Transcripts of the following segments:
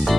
Hello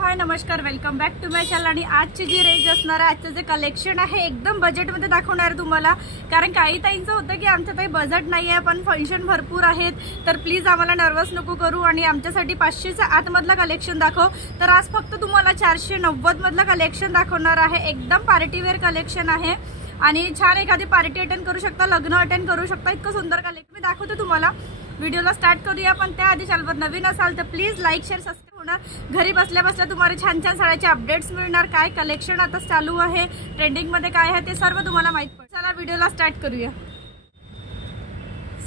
hi नमस्कार, welcome back to my channel. आणि आजची जी रेंज असणार आहे, आजचं जे कलेक्शन आहे एकदम बजेटमध्ये दाखवणार आहे तुम्हाला। कारण काही ताईंचं होतं की आमचं काही बजेट नाही आहे पण फंक्शन भरपूर आहेत, तर प्लीज आम्हाला नर्वस नको करू आणि आमच्यासाठी 500च्या आतमधला कलेक्शन दाखव। तर आज फक्त तुम्हाला 490 मधला कलेक्शन दाखवणार आहे। एकदम पार्टी वेअर कलेक्शन आहे आणि छान एखादी पार्टी अटेंड करू शकता, लग्न अटेंड करू शकता, इतकं सुंदर कलेक्शन मी दाखवते तुम्हाला। व्हिडिओला स्टार्ट करूया, पण त्याआधी चॅनलवर नवीन असाल तर प्लीज लाईक शेअर सबस्क्राइब होणार। घरी बसल्या बसल्या तुम्हाला छान छान साड्याचे अपडेट्स मिळणार, काय कलेक्शन आता चालू आहे, ट्रेंडिंग मध्ये काय आहे ते सर्व तुम्हाला माहित पडेल। चला व्हिडिओला स्टार्ट करूया।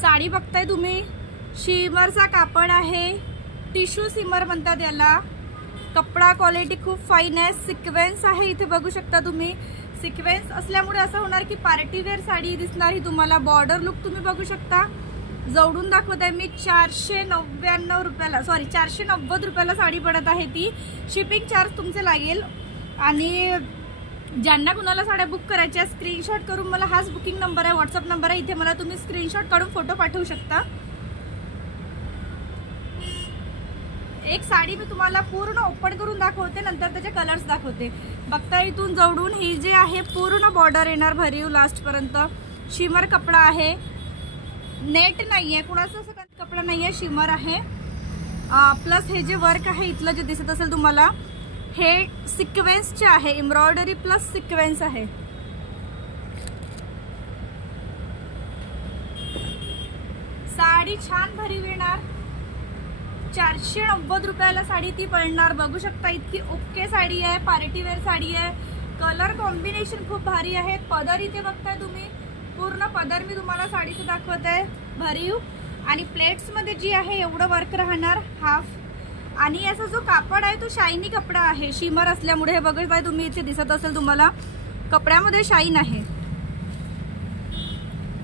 साडी बघताय तुम्ही, शिमरचा कापड आहे, टिश्यू शिमर म्हणतात याला। कपडा क्वालिटी खूप फाईन आहे, सिक्वेन्स आहे, इथे बघू शकता तुम्ही। सिक्वेन्स असल्यामुळे असं होणार की पार्टी वेअर साडी दिसणार ही तुम्हाला। बॉर्डर लुक तुम्ही बघू शकता, जवळून दाखवत आहे मी। 499 रुपयाला, सॉरी 490 रुपयाला साडी पडत आहे ती। शिपिंग चार्ज तुमचे लागेल। आणि ज्यांना कुणाला साड्या बुक करायच्या स्क्रीनशॉट करून मला, हाच बुकिंग नंबर आहे, व्हॉट्सअप नंबर आहे, इथे मला तुम्ही स्क्रीनशॉट काढून फोटो पाठवू शकता। एक साडी मी तुम्हाला पूर्ण ओपन करून दाखवते, नंतर त्याचे कलर्स दाखवते। बघता इथून जवळून ही जे आहे पूर्ण बॉर्डर येणार भरीव लास्ट पर्यंत। शिमर कपडा आहे, नेट नाहीये, कुणाचं असं कपडा नाहीये, शिमर आहे। प्लस हे जे वर्क आहे इथलं जे दिसत असेल तुम्हाला, हे सिक्वेन्सचे आहे, एम्ब्रॉयडरी प्लस सिक्वेन्स आहे। साडी छान भरीव येणार, 490 रुपयाला साडी ती पडणार। बघू शकता इतकी ओके साडी आहे, पार्टी वेअर साडी आहे। कलर कॉम्बिनेशन खूप भारी आहे। पदर इथे बघताय तुम्ही, पूर्ण पदर मी तुम्हाला साडीचं दाखवत आहे भरीव। आणि प्लेट्स मध्ये जी आहे एवढं वर्क राहणार हाफ। आणि याचा जो कापड आहे तो शायनी कपडा आहे, शिमर असल्यामुळे। हे बघताय तुम्ही, इथे दिसत असेल तुम्हाला, कपड्यामध्ये शाईन आहे।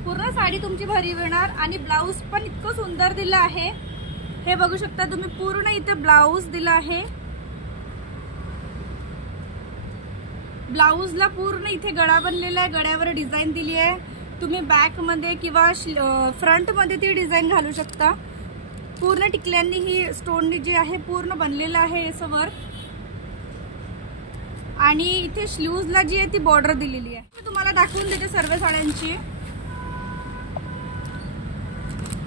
पूर्ण साडी तुमची भरीव येणार आणि ब्लाउज पण इतकं सुंदर दिलं आहे, हे बघू शकता तुम्ही। पूर्ण इथे ब्लाउज दिला आहे, ब्लाउजला पूर्ण इथे गळा बनलेला आहे, गळ्यावर डिझाईन दिली आहे। तुम्ही बॅक मध्ये किंवा फ्रंट मध्ये ती डिझाईन घालू शकता। पूर्ण टिकल्यांनी ही स्टोन जे आहे पूर्ण बनलेलं आहे असं वर्क। आणि इथे स्लीव्हजला जी आहे ती बॉर्डर दिलेली आहे। मी तुम्हाला दाखवून देते सर्व साड्यांची।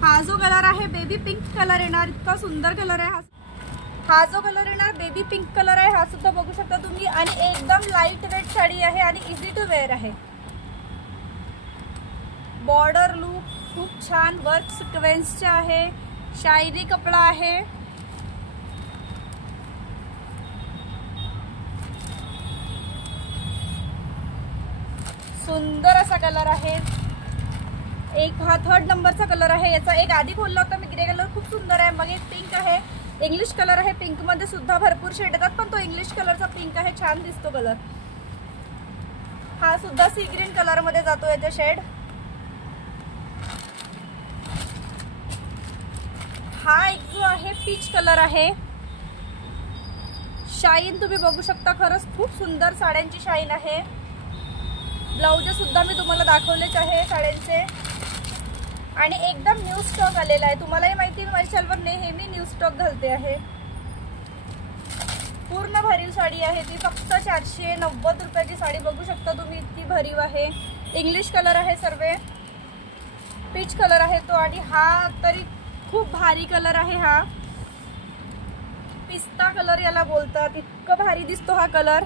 हा जो कलर आहे बेबी पिंक कलर येणार, इतका सुंदर कलर आहे हा जो कलर येणार बेबी पिंक कलर आहे, हा सुद्धा बघू शकता तुम्ही। आणि एकदम लाईट वेट साडी आहे आणि इझी टू वेअर आहे। बॉर्डर लुक खूप छान, वर्क सिक्वेन्सचे आहे, शायरी कपडा आहे। सुंदर असा कलर आहे। एक हा 3rd नंबरचा कलर आहे, याचा एक आधी खोलला होता मी, ग्रे कलर खूप सुंदर आहे। मग एक पिंक आहे, इंग्लिश कलर आहे। पिंक मध्ये सुद्धा भरपूर शेड येतात, पण तो इंग्लिश कलरचा पिंक आहे, छान दिसतो कलर। हा सुद्धा सी ग्रीन कलर मध्ये जातो याचा शेड। हा एक जो आहे पीच कलर आहे, शाईन तुम्ही बघू शकता, खरंच खूप सुंदर साड्यांची शाईन आहे। ब्लाउज सुद्धा मी तुम्हाला दाखवलेच आहे साड्यांचे। आणि एकदम न्यू स्टॉक आलेला आहे, तुम्हालाही माहिती आहे माझ्या चॅनलवर नेहमी न्यू स्टॉक घालते आहे। पूर्ण भरीव साडी आहे ती, फक्त 490 रुपयाची साडी बघू शकता तुम्ही, इतकी भरीव आहे। इंग्लिश कलर आहे, सर्व पीच कलर आहे तो। आणि हा तरी खूप भारी कलर आहे, हा पिस्ता कलर याला बोलतात, इतकं भारी दिसतो हा कलर।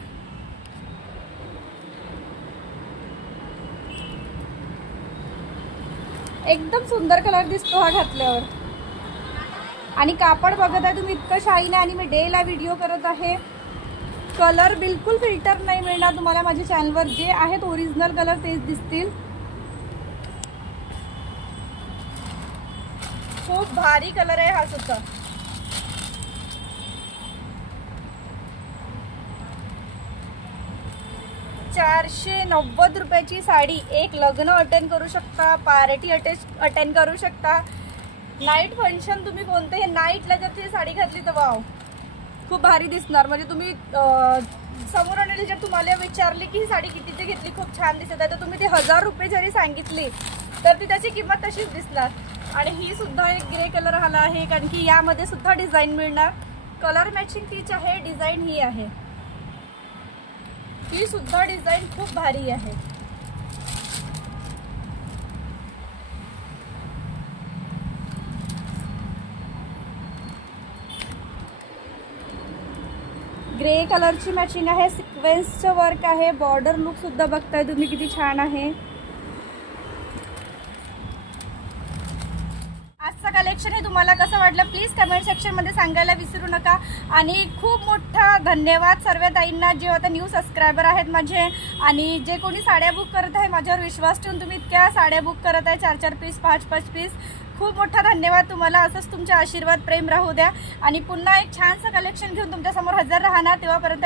एकदम सुंदर कलर दिसतो हा घातल्यावर। आणि कापड बघत आहे तुम्ही, इतकं शाईन आहे। आणि मी डे ला व्हिडिओ करत आहे, कलर बिलकुल फिल्टर नाही मिळणार तुम्हाला माझ्या चॅनलवर। जे आहेत ओरिजिनल कलर तेच दिसतील। खूप भारी कलर आहे हा सुद्धा। ₹490 रुपयाची साडी, एक लग्न अटेंड करू शकता, पार्टी अटेंड करू शकता, नाईट फंक्शन तुम्ही कोणतेही नाईटला जर ती साडी घातली तर वाव खूप भारी दिसणार. म्हणजे तुम्ही समोरून जर तुम्हाला विचारली की ही साडी कितीची घेतली, खूप छान दिसत आहे, तर तुम्ही ती 1000 रुपये जरी सांगितली तर ती त्याची किंमत तशीच दिसणार. आणि ही सुद्धा एक ग्रे कलर आला आहे, कारण की यामध्ये सुद्धा डिझाईन मिळणार. कलर मॅचिंग तीच आहे, डिझाईन ही आहे. ही सुद्धा डिझाईन खूप भारी आहे. ग्रे कलरची मॅचिंग आहे, सिक्वेन्सचं वर्क आहे, बॉर्डर लुक सुद्धा बघताय तुम्ही किती छान आहे. आजचं कलेक्शन हे तुम्हाला कसं वाटलं प्लीज कमेंट सेक्शनमध्ये सांगायला विसरू नका. आणि खूप मोठा धन्यवाद सर्व ताईंना जे आता न्यू सबस्क्रायबर आहेत माझे, आणि जे कोणी साड्या बुक करत आहे माझ्यावर विश्वास ठेवून तुम्ही इतक्या साड्या बुक करत आहे, 4-4 पीस 5-5 पीस. खूप मोठा धन्यवाद तुम्हाला. असंच तुमचे आशीर्वाद प्रेम राहू द्या. आणि पुन्हा एक छानसं कलेक्शन घेऊन तुमच्यासमोर हजर राहणार. तेव्हापर्यंत